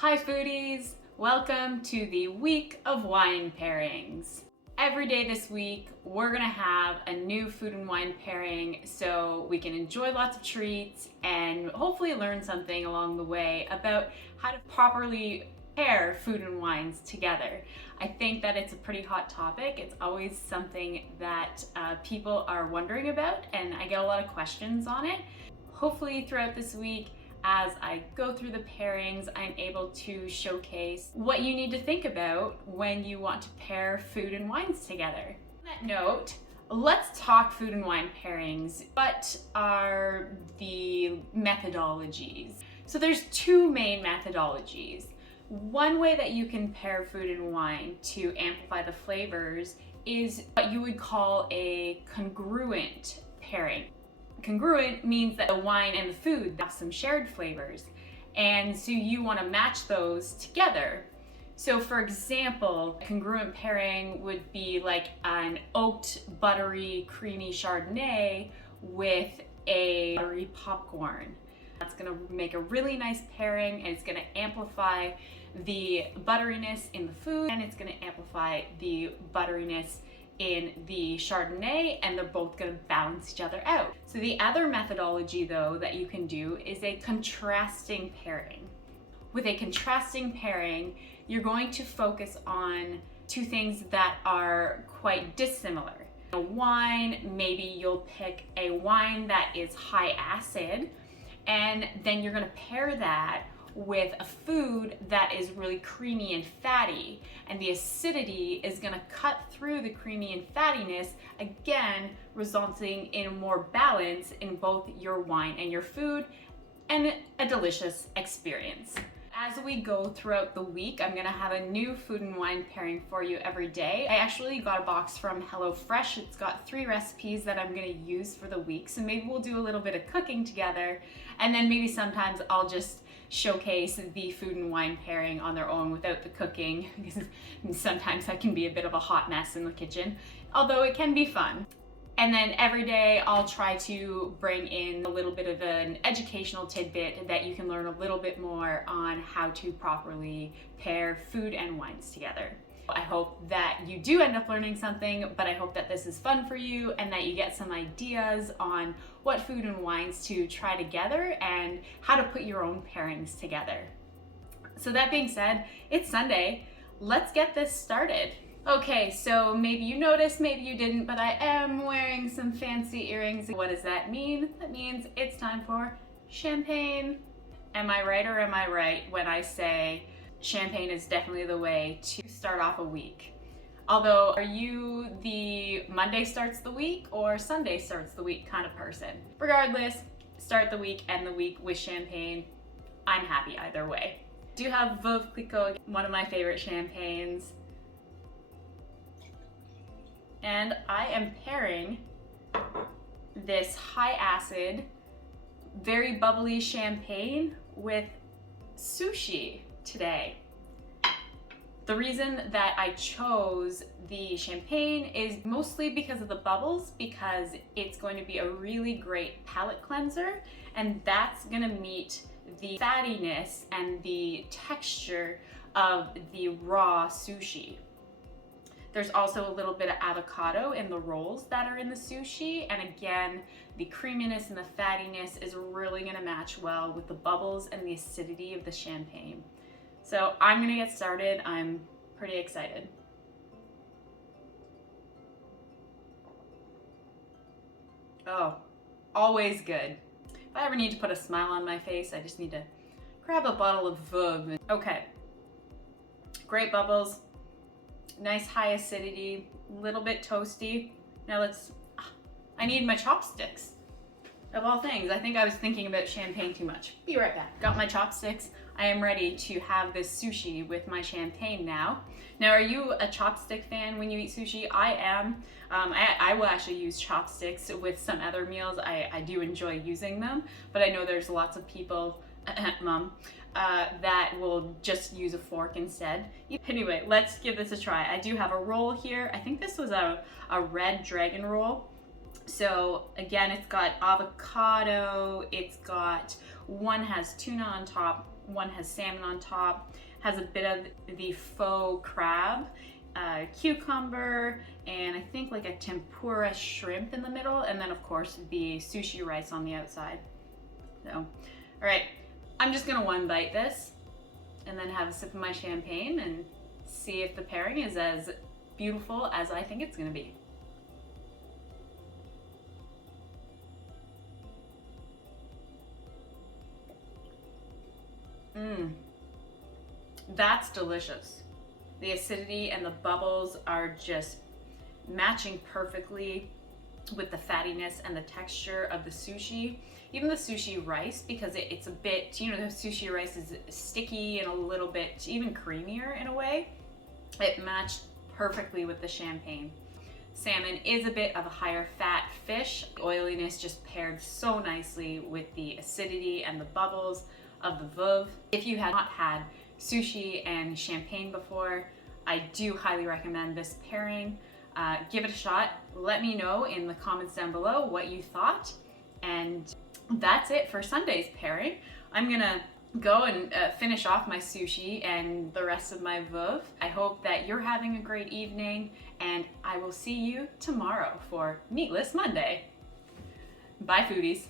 Hi foodies! Welcome to the week of wine pairings. Every day this week, we're gonna have a new food and wine pairing so we can enjoy lots of treats and hopefully learn something along the way about how to properly pair food and wines together. I think that it's a pretty hot topic. It's always something that people are wondering about, and I get a lot of questions on it. Hopefully throughout this week, as I go through the pairings, I'm able to showcase what you need to think about when you want to pair food and wines together. On that note, let's talk food and wine pairings. What are the methodologies? So there's two main methodologies. One way that you can pair food and wine to amplify the flavors is what you would call a congruent pairing. Congruent means that the wine and the food have some shared flavors, and so you want to match those together. So for example, a congruent pairing would be like an oaked, buttery, creamy Chardonnay with a buttery popcorn. That's going to make a really nice pairing, and it's going to amplify the butteriness in the food, and it's going to amplify the butteriness in the Chardonnay, and they're both going to balance each other out. So the other methodology though that you can do is a contrasting pairing. With a contrasting pairing, you're going to focus on two things that are quite dissimilar. A wine, maybe you'll pick a wine that is high acid, and then you're going to pair that with a food that is really creamy and fatty, and the acidity is going to cut through the creamy and fattiness, again resulting in more balance in both your wine and your food, and a delicious experience. As we go throughout the week, I'm gonna have a new food and wine pairing for you every day. I actually got a box from HelloFresh. It's got 3 recipes that I'm gonna use for the week. So maybe we'll do a little bit of cooking together, and then maybe sometimes I'll just showcase the food and wine pairing on their own without the cooking, because sometimes I can be a bit of a hot mess in the kitchen, although it can be fun. And then every day I'll try to bring in a little bit of an educational tidbit that you can learn a little bit more on how to properly pair food and wines together. I hope that you do end up learning something, but I hope that this is fun for you and that you get some ideas on what food and wines to try together and how to put your own pairings together. So that being said, it's Sunday. Let's get this started. Okay, so maybe you noticed, maybe you didn't, but I am wearing some fancy earrings. What does that mean? That means it's time for champagne. Am I right or am I right when I say champagne is definitely the way to start off a week? Although, are you the Monday starts the week or Sunday starts the week kind of person? Regardless, start the week, end the week with champagne. I'm happy either way. I do have Veuve Clicquot, one of my favorite champagnes. And I am pairing this high acid, very bubbly champagne with sushi today. The reason that I chose the champagne is mostly because of the bubbles, because it's going to be a really great palate cleanser, and that's gonna meet the fattiness and the texture of the raw sushi. There's also a little bit of avocado in the rolls that are in the sushi, and again, the creaminess and the fattiness is really gonna match well with the bubbles and the acidity of the champagne. So I'm gonna get started. I'm pretty excited. Oh, always good. If I ever need to put a smile on my face, I just need to grab a bottle of Veuve. Okay, great bubbles. Nice high acidity, a little bit toasty. Now I need my chopsticks. Of all things, I think I was thinking about champagne too much. Be right back. Got my chopsticks. I am ready to have this sushi with my champagne now. Now, are you a chopstick fan when you eat sushi? I am. I will actually use chopsticks with some other meals. I do enjoy using them, but I know there's lots of people, Mom, that will just use a fork instead. Anyway, let's give this a try. I do have a roll here. I think this was a red dragon roll. So again, it's got avocado, one has tuna on top, one has salmon on top, has a bit of the faux crab, cucumber, and I think like a tempura shrimp in the middle, and then of course the sushi rice on the outside. So, all right, I'm just gonna one bite this and then have a sip of my champagne and see if the pairing is as beautiful as I think it's gonna be. That's delicious. The acidity and the bubbles are just matching perfectly with the fattiness and the texture of the sushi. Even the sushi rice, because it's a bit, the sushi rice is sticky and a little bit even creamier in a way. It matched perfectly with the champagne. Salmon is a bit of a higher fat fish. The oiliness just paired so nicely with the acidity and the bubbles of the veuve. If you have not had sushi and champagne before, I do highly recommend this pairing. Give it a shot. Let me know in the comments down below what you thought. And that's it for Sunday's pairing. I'm gonna go and finish off my sushi and the rest of my veuve. I hope that you're having a great evening, and I will see you tomorrow for Meatless Monday. Bye, foodies.